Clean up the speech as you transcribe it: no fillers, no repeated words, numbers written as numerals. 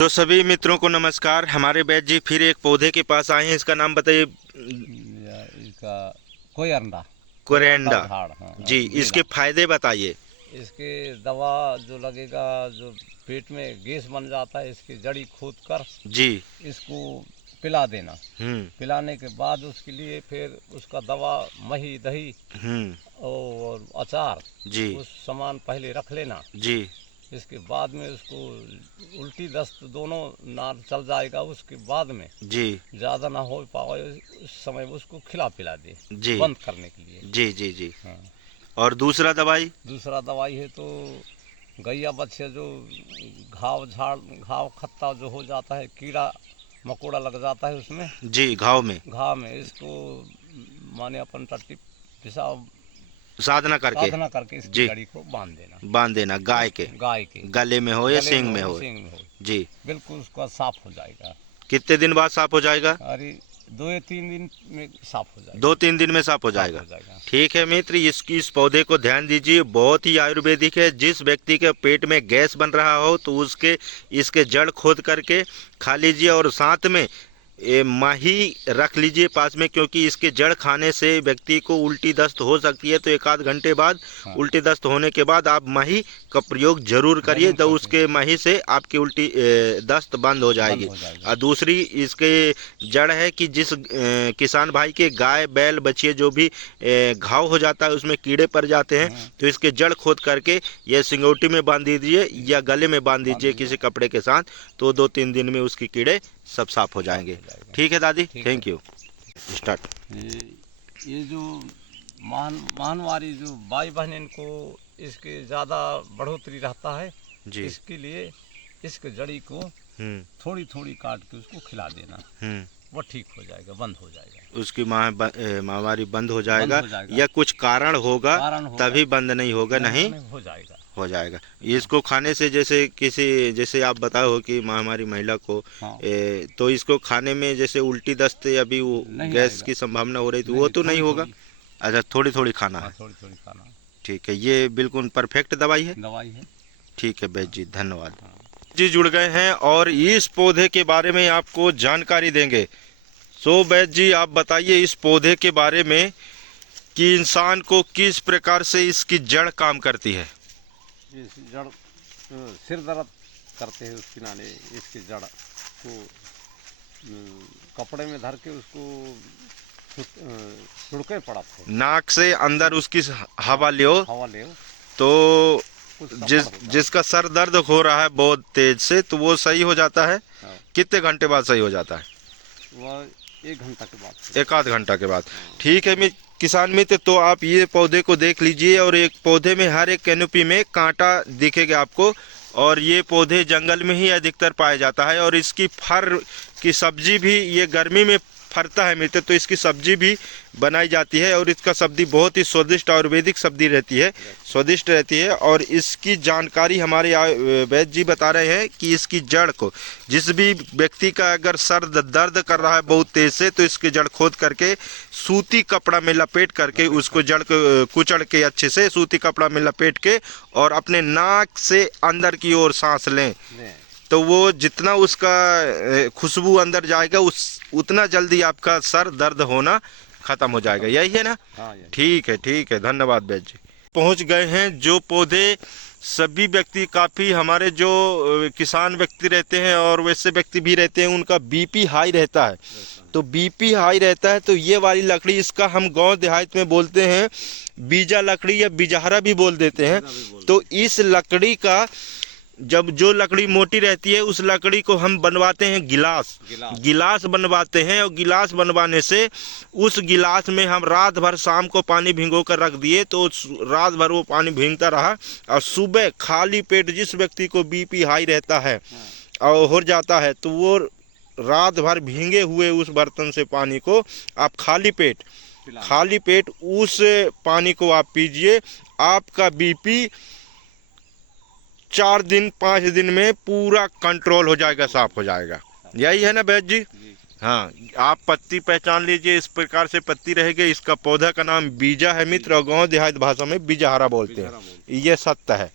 तो सभी मित्रों को नमस्कार। हमारे वैद्य जी फिर एक पौधे के पास आए हैं। इसका नाम बताइए। इसका कोयरंडा कोरेंडा। झाड़। हाँ, जी, बेला। इसके फायदे बताइए। इसके दवा जो लगेगा, जो पेट में गैस बन जाता है, इसकी जड़ी खोद कर जी। इसको पिला देना। हम्म। पिलाने के बाद उसके लिए फिर उसका दवा, मही दही और अचार, जी। उस सामान पहले रख लेना। जी। इसके बाद में उसको उल्टी दस्त दोनों नार चल जाएगा। उसके बाद में जी। ज़्यादा ना हो पाए उस समय उसको खिला पिला दे, जी। बंद करने के लिए। जी। जी। जी। हाँ। और दूसरा दवाई? दूसरा दवाई है तो गैया बच्चे जो घाव खत्ता जो हो जाता है, कीड़ा मकोड़ा लग जाता है उसमें, जी, घाव में इसको माने अपन टट्टी पिसाब साधना करके इसकी जी, जड़ी को बांध देना। बांध देना गाय के गाय के गले में हो या गले सींग में में हो, हो। सींग में हो, जी। बिल्कुल उसका साफ हो जाएगा। कितने दिन बाद साफ हो जाएगा? अरे 2 या 3 दिन में साफ हो जाएगा। 2-3 दिन में साफ हो साफ जाएगा। हो जाएगा। ठीक है मित्र, इस पौधे को ध्यान दीजिए, बहुत ही आयुर्वेदिक है। जिस व्यक्ति के पेट में गैस बन रहा हो तो उसके इसके जड़ खोद करके खा लीजिए, और साथ में माही रख लीजिए पास में, क्योंकि इसके जड़ खाने से व्यक्ति को उल्टी दस्त हो सकती है। तो 1 आध घंटे बाद उल्टी दस्त होने के बाद आप माही का प्रयोग जरूर करिए, तो उसके माही से आपकी उल्टी दस्त बंद हो जाएगी। और दूसरी इसके जड़ है कि जिस किसान भाई के गाय बैल बछिए जो भी घाव हो जाता है उसमें कीड़े पड़ जाते हैं, तो इसके जड़ खोद करके ये सिंगोटी में बांध दीजिए या गले में बांध दीजिए किसी कपड़े के साथ, तो 2-3 दिन में उसकी कीड़े सब साफ हो जाएंगे। ठीक है दादी, थैंक यू। स्टार्ट। ये जो माहवारी जो भाई बहन, इनको इसके ज़्यादा बढ़ोतरी रहता है जी। इसके लिए इसके जड़ी को थोड़ी थोड़ी काट के उसको खिला देना, वो ठीक हो जाएगा, बंद हो जाएगा। उसकी माहवारी बंद हो जाएगा, या कुछ कारण होगा तभी बंद नहीं होगा? नहीं हो जाएगा, हो जाएगा। इसको खाने से जैसे आप बताए हो कि महामारी महिला को हाँ। तो इसको खाने में जैसे उल्टी दस्त या भी वो गैस की संभावना हो रही थी, वो तो नहीं होगा? अच्छा, थोड़ी थोड़ी खाना है। थोड़ी थोड़ी खाना। ठीक है, ये बिल्कुल परफेक्ट दवाई है। ठीक है वैद्य जी, धन्यवाद। जी जुड़ गए हैं और इस पौधे के बारे में आपको जानकारी देंगे। सो वैद्य जी, आप बताइए इस पौधे के बारे में कि इंसान को किस प्रकार से इसकी जड़ काम करती है। इस जड़ सिर दर्द करते हैं उसकी नाने, इसकी जड़ को कपड़े में धर के उसको सुड़के पड़ाते, नाक से अंदर उसकी हवा ले तो जिसका सर दर्द हो रहा है बहुत तेज से, तो वो सही हो जाता है। कितने घंटे बाद सही हो जाता है? वह 1 घंटा के बाद, 1 आध घंटा के बाद। ठीक है किसान मित्र, तो आप ये पौधे को देख लीजिए, और एक पौधे में हर एक कैनोपी में कांटा दिखेगा आपको, और ये पौधे जंगल में ही अधिकतर पाया जाता है। और इसकी फर की सब्जी भी, ये गर्मी में फरता है मित्र, तो इसकी सब्जी भी बनाई जाती है, और इसका सब्जी बहुत ही स्वादिष्ट आयुर्वेदिक सब्जी रहती है, स्वादिष्ट रहती है। और इसकी जानकारी हमारे वैद्य जी बता रहे हैं कि इसकी जड़ को, जिस भी व्यक्ति का अगर सर दर्द कर रहा है बहुत तेज से, तो इसकी जड़ खोद करके सूती कपड़ा में लपेट करके उसको जड़ को कुचड़ के अच्छे से सूती कपड़ा में लपेट के और अपने नाक से अंदर की ओर सांस लें, तो वो जितना उसका खुशबू अंदर जाएगा उतना जल्दी आपका सर दर्द होना खत्म हो जाएगा। यही है ना? ठीक है, ठीक है, धन्यवाद वैद्य जी। पहुंच गए हैं जो पौधे सभी व्यक्ति, काफ़ी हमारे जो किसान व्यक्ति रहते हैं और वैसे व्यक्ति भी रहते हैं, उनका बीपी हाई रहता है। तो बीपी हाई रहता है तो ये वाली लकड़ी, इसका हम गांव देहात में बोलते हैं बीजा लकड़ी या बिजहरा भी बोल देते हैं। तो इस लकड़ी का, जब जो लकड़ी मोटी रहती है उस लकड़ी को हम बनवाते हैं गिलास बनवाते हैं, और गिलास बनवाने से उस गिलास में हम रात भर शाम को पानी भिगो कर रख दिए, तो रात भर वो पानी भीगता रहा, और सुबह खाली पेट, जिस व्यक्ति को बीपी हाई रहता है और हो जाता है, तो वो रात भर भीगे हुए उस बर्तन से पानी को आप खाली पेट उस पानी को आप पीजिए, आपका बीपी 4 दिन 5 दिन में पूरा कंट्रोल हो जाएगा, साफ हो जाएगा। यही है ना वैद्य जी? हाँ, आप पत्ती पहचान लीजिए, इस प्रकार से पत्ती रहेगी। इसका पौधा का नाम बीजा है मित्र, और गाँव देहात भाषा में बिजहरा बोलते हैं। ये सत्य है।